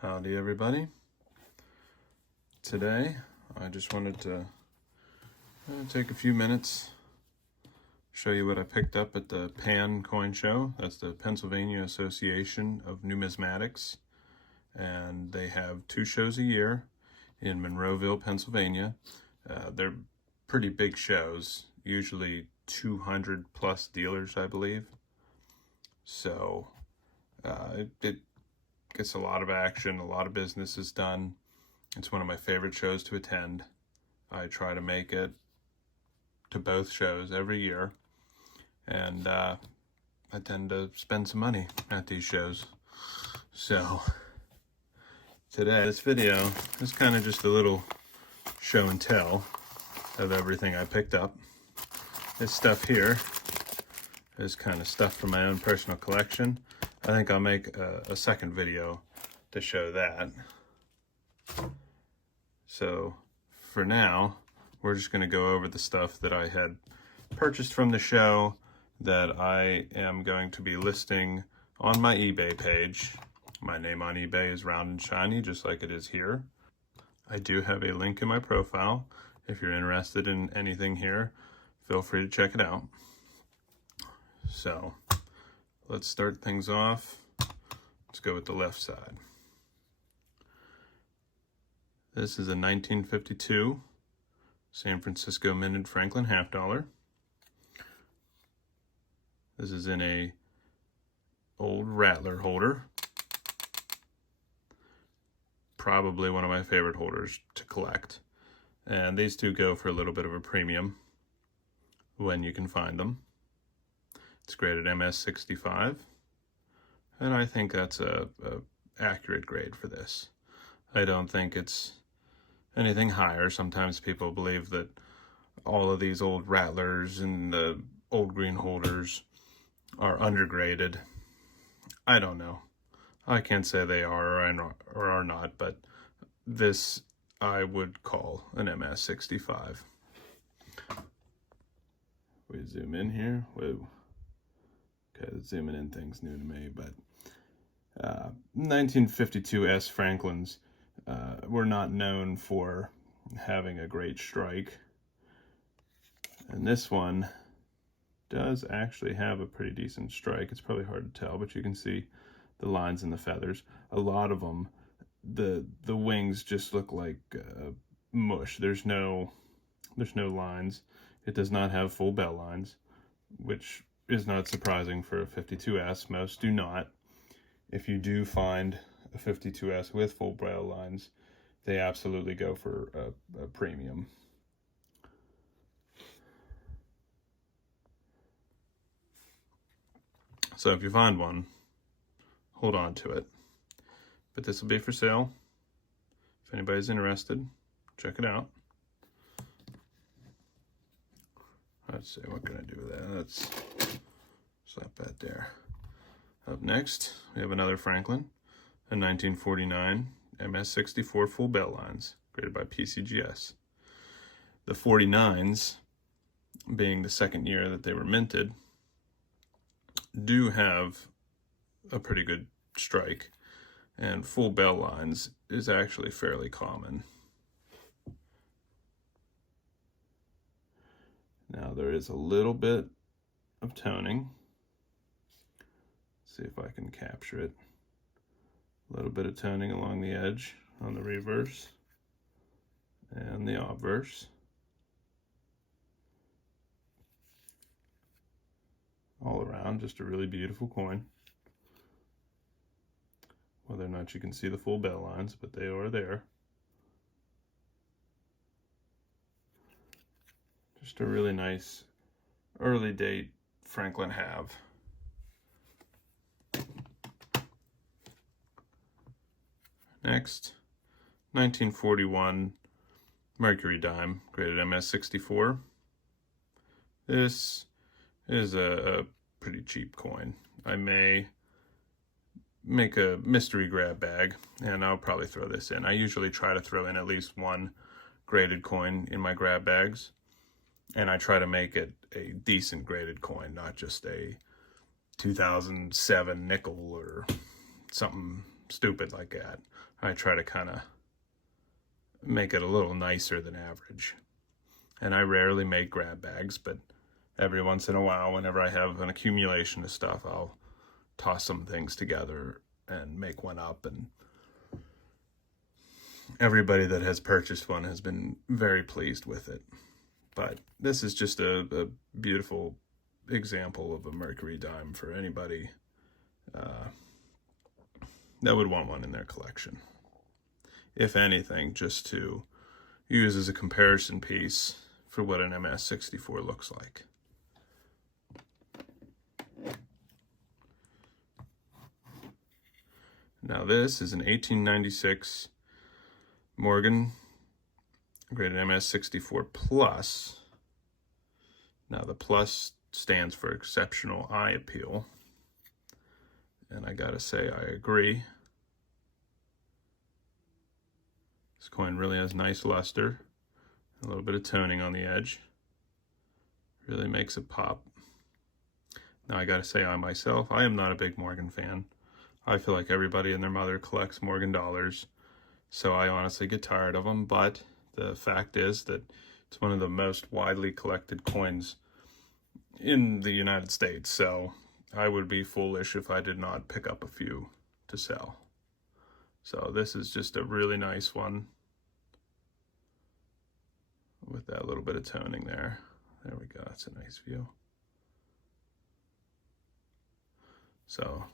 Howdy everybody. Today I just wanted to take a few minutes, show you what I picked up at the P.A.N coin show. That's the Pennsylvania Association of Numismatics, and they have 2 shows a year in Monroeville, Pennsylvania. They're pretty big shows, usually 200 plus dealers, I believe. So it gets a lot of action, a lot of business is done. It's one of my favorite shows to attend. I try to make it to both shows every year, and I tend to spend some money at these shows. So today, this video is kind of just a little show and tell of everything I picked up. This stuff here is kind of stuff from my own personal collection. I think I'll make a second video to show that. So for now, we're just going to go over the stuff that I had purchased from the show that I am going to be listing on my eBay page. My name on eBay is Round and Shiny, just like it is here. I do have a link in my profile. If you're interested in anything here, feel free to check it out. So let's start things off. Let's go with the left side. This is a 1952 San Francisco minted Franklin half dollar. This is in a old Rattler holder. Probably one of my favorite holders to collect. And these two go for a little bit of a premium when you can find them. It's graded MS65, and I think that's a accurate grade for this. I don't think it's anything higher. Sometimes people believe that all of these old Rattlers and the old green holders are undergraded. I don't know. I can't say they are or are not, but this I would call an MS65. We zoom in here. Whoa. Okay, the zooming in thing's new to me, but 1952 S Franklins were not known for having a great strike. And this one does actually have a pretty decent strike. It's probably hard to tell, but you can see the lines and the feathers. A lot of them, the wings just look like mush. There's no lines. It does not have full bell lines, which is not surprising for a 52S. Most do not. If you do find a 52S with full bell lines, they absolutely go for a premium. So if you find one, hold on to it. But this will be for sale. If anybody's interested, check it out. Let's see, what can I do with that? Let's slap that there. Up next, we have another Franklin, a 1949 MS64 full bell lines, graded by PCGS. The 49s, being the second year that they were minted, do have a pretty good strike, and full bell lines is actually fairly common. Now there is a little bit of toning. Let's see if I can capture it. A little bit of toning along the edge on the reverse and the obverse. All around, just a really beautiful coin. Whether or not you can see the full bell lines, but they are there. Just a really nice early date Franklin have. Next, 1941 Mercury Dime, graded MS64. This is a pretty cheap coin. I may make a mystery grab bag, and I'll probably throw this in. I usually try to throw in at least one graded coin in my grab bags, and I try to make it a decent graded coin, not just a 2007 nickel or something stupid like that. I try to kind of make it a little nicer than average. And I rarely make grab bags, but every once in a while, whenever I have an accumulation of stuff, I'll toss some things together and make one up. And everybody that has purchased one has been very pleased with it. But this is just a beautiful example of a Mercury Dime for anybody that would want one in their collection. If anything, just to use as a comparison piece for what an MS-64 looks like. Now this is an 1896 Morgan graded MS-64 Plus. Now the Plus stands for exceptional eye appeal. And I gotta say, I agree. This coin really has nice luster, a little bit of toning on the edge. Really makes it pop. Now I gotta say, I myself, I am not a big Morgan fan. I feel like everybody and their mother collects Morgan dollars, so I honestly get tired of them, but the fact is that it's one of the most widely collected coins in the United States, so I would be foolish if I did not pick up a few to sell. So this is just a really nice one with that little bit of toning there. There we go, that's a nice view. So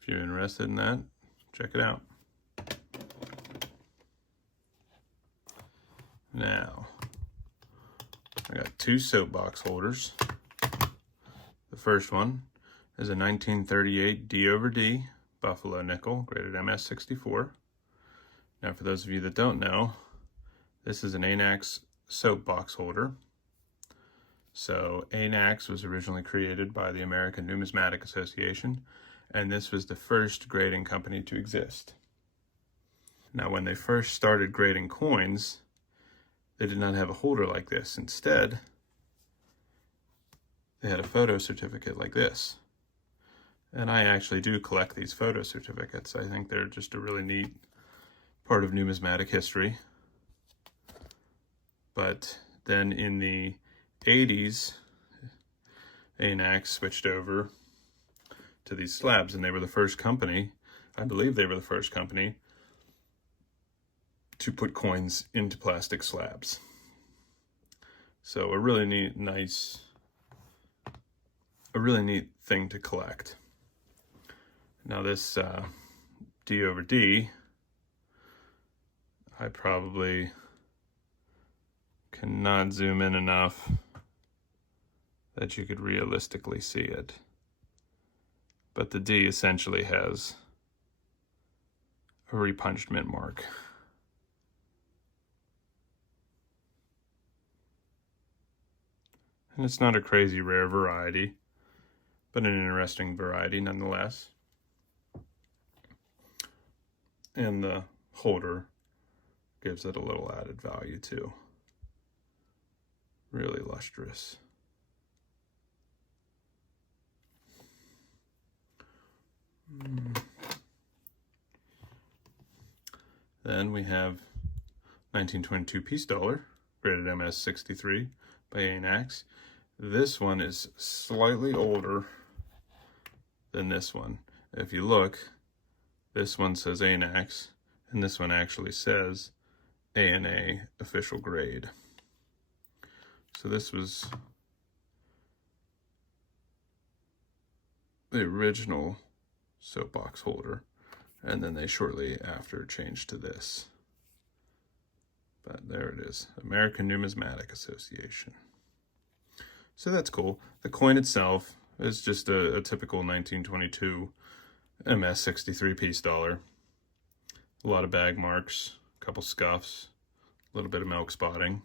if you're interested in that, check it out. Now, I got two soapbox holders. The first one is a 1938 D/D Buffalo nickel, graded MS-64. Now, for those of you that don't know, this is an ANACS soapbox holder. So ANACS was originally created by the American Numismatic Association, and this was the first grading company to exist. Now, when they first started grading coins, they did not have a holder like this. Instead, they had a photo certificate like this. And I actually do collect these photo certificates. I think they're just a really neat part of numismatic history. But then in the 80s, ANACS switched over to these slabs, and they were the first company, I believe they were the first company, to put coins into plastic slabs. So a really neat thing to collect. Now this D/D, I probably cannot zoom in enough that you could realistically see it. But the D essentially has a repunched mint mark. And it's not a crazy rare variety, but an interesting variety nonetheless. And the holder gives it a little added value too. Really lustrous. Then we have 1922 piece dollar, graded MS-63 by ANACS. This one is slightly older than this one. If you look, this one says ANACS, and this one actually says ANA official grade. So this was the original soapbox holder, and then they shortly after changed to this. But there it is, American Numismatic Association. So that's cool. The coin itself is just a typical 1922 MS-63 piece dollar. A lot of bag marks, a couple scuffs, a little bit of milk spotting.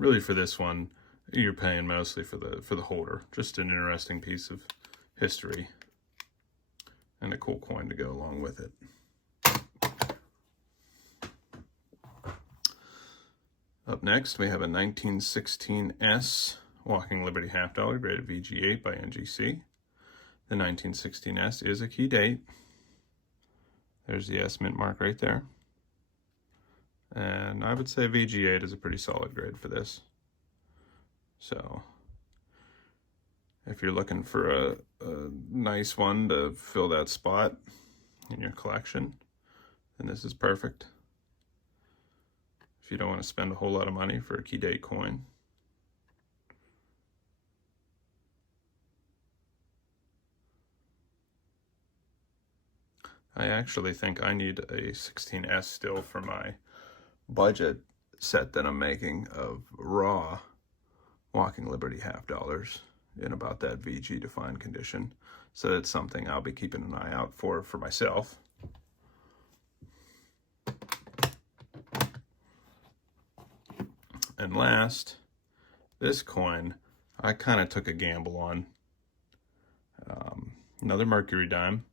really for this one, you're paying mostly for the holder. Just an interesting piece of history and a cool coin to go along with it. Up next, we have a 1916S Walking Liberty half dollar graded VG8 by NGC. The 1916S is a key date. There's the S mint mark right there. And I would say VG8 is a pretty solid grade for this. So if you're looking for a nice one to fill that spot in your collection, then this is perfect. If you don't want to spend a whole lot of money for a key date coin. I actually think I need a 16S still for my budget set that I'm making of raw Walking Liberty half dollars in about that VG defined condition. So that's something I'll be keeping an eye out for myself. And last, this coin I kind of took a gamble on. Another Mercury Dime,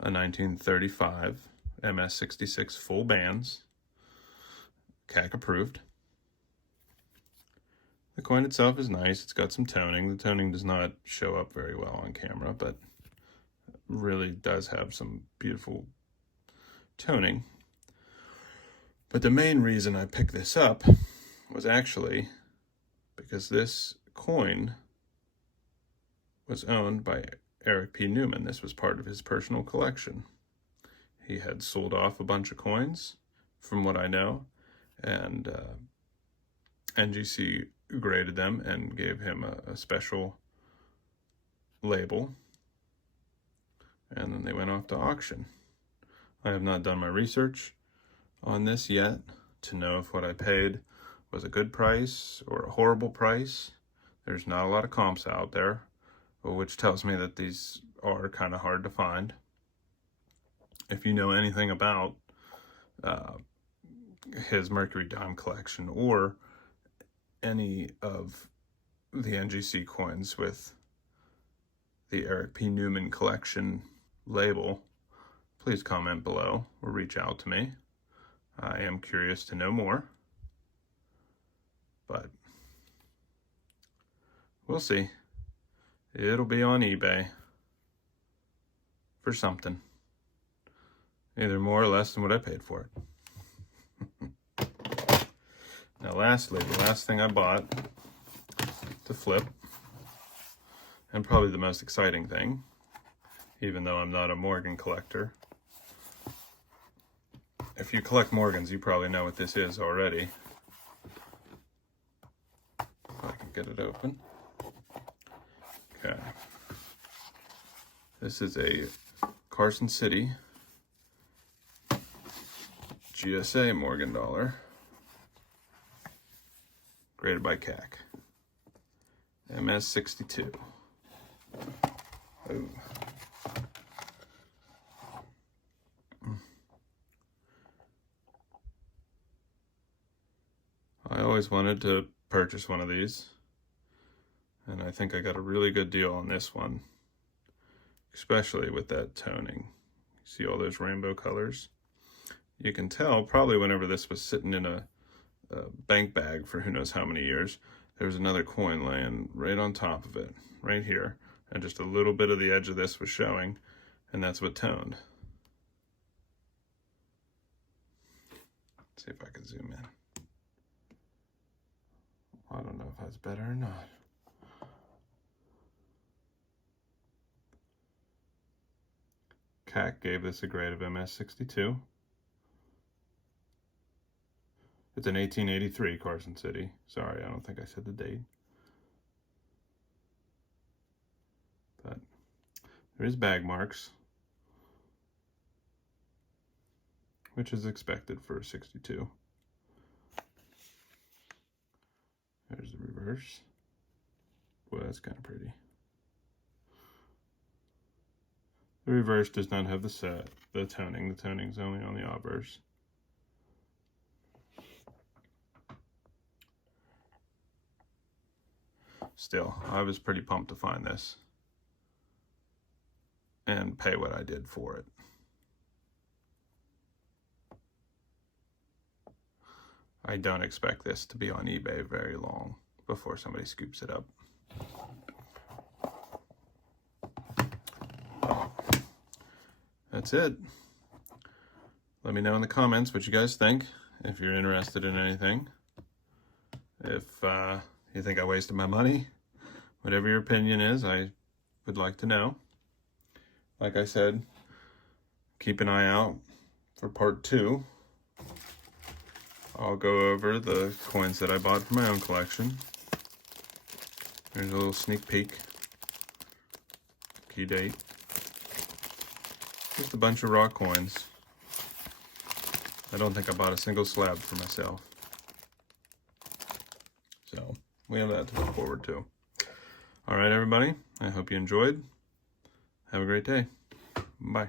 a 1935 MS66 full bands, CAC approved. The coin itself is nice. It's got some toning. The toning does not show up very well on camera, but really does have some beautiful toning. But the main reason I picked this up was actually because this coin was owned by Eric P. Newman. This was part of his personal collection. He had sold off a bunch of coins, from what I know, and NGC graded them and gave him a special label, and then they went off to auction. I have not done my research on this yet to know if what I paid was a good price or a horrible price. There's not a lot of comps out there, which tells me that these are kind of hard to find. If you know anything about his Mercury Dime collection or any of the NGC coins with the Eric P. Newman collection label, please comment below or reach out to me. I am curious to know more, but we'll see. It'll be on eBay for something, either more or less than what I paid for it. Now lastly, the last thing I bought to flip, and probably the most exciting thing, even though I'm not a Morgan collector. If you collect Morgans, you probably know what this is already. If I can get it open. Okay. This is a Carson City GSA Morgan dollar, graded by CAC. MS62. Oh. I always wanted to purchase one of these, and I think I got a really good deal on this one, especially with that toning. See all those rainbow colors? You can tell probably whenever this was sitting in a bank bag for who knows how many years, there was another coin laying right on top of it, right here, and just a little bit of the edge of this was showing, and that's what toned. Let's see if I can zoom in. I don't know if that's better or not. CAC gave this a grade of MS62. It's an 1883 Carson City. Sorry, I don't think I said the date. But there is bag marks, which is expected for a 62. There's the reverse. Boy, that's kind of pretty. The reverse does not have the toning. The toning's only on the obverse. still, I was pretty pumped to find this and pay what I did for it. I don't expect this to be on eBay very long before somebody scoops it up. That's it. Let me know in the comments what you guys think, if you're interested in anything. If you think I wasted my money, whatever your opinion is, I would like to know. Like I said, keep an eye out for part 2. I'll go over the coins that I bought for my own collection. There's a little sneak peek. Key date. Just a bunch of raw coins. I don't think I bought a single slab for myself. So, we have that to look forward to. Alright everybody, I hope you enjoyed. Have a great day. Bye.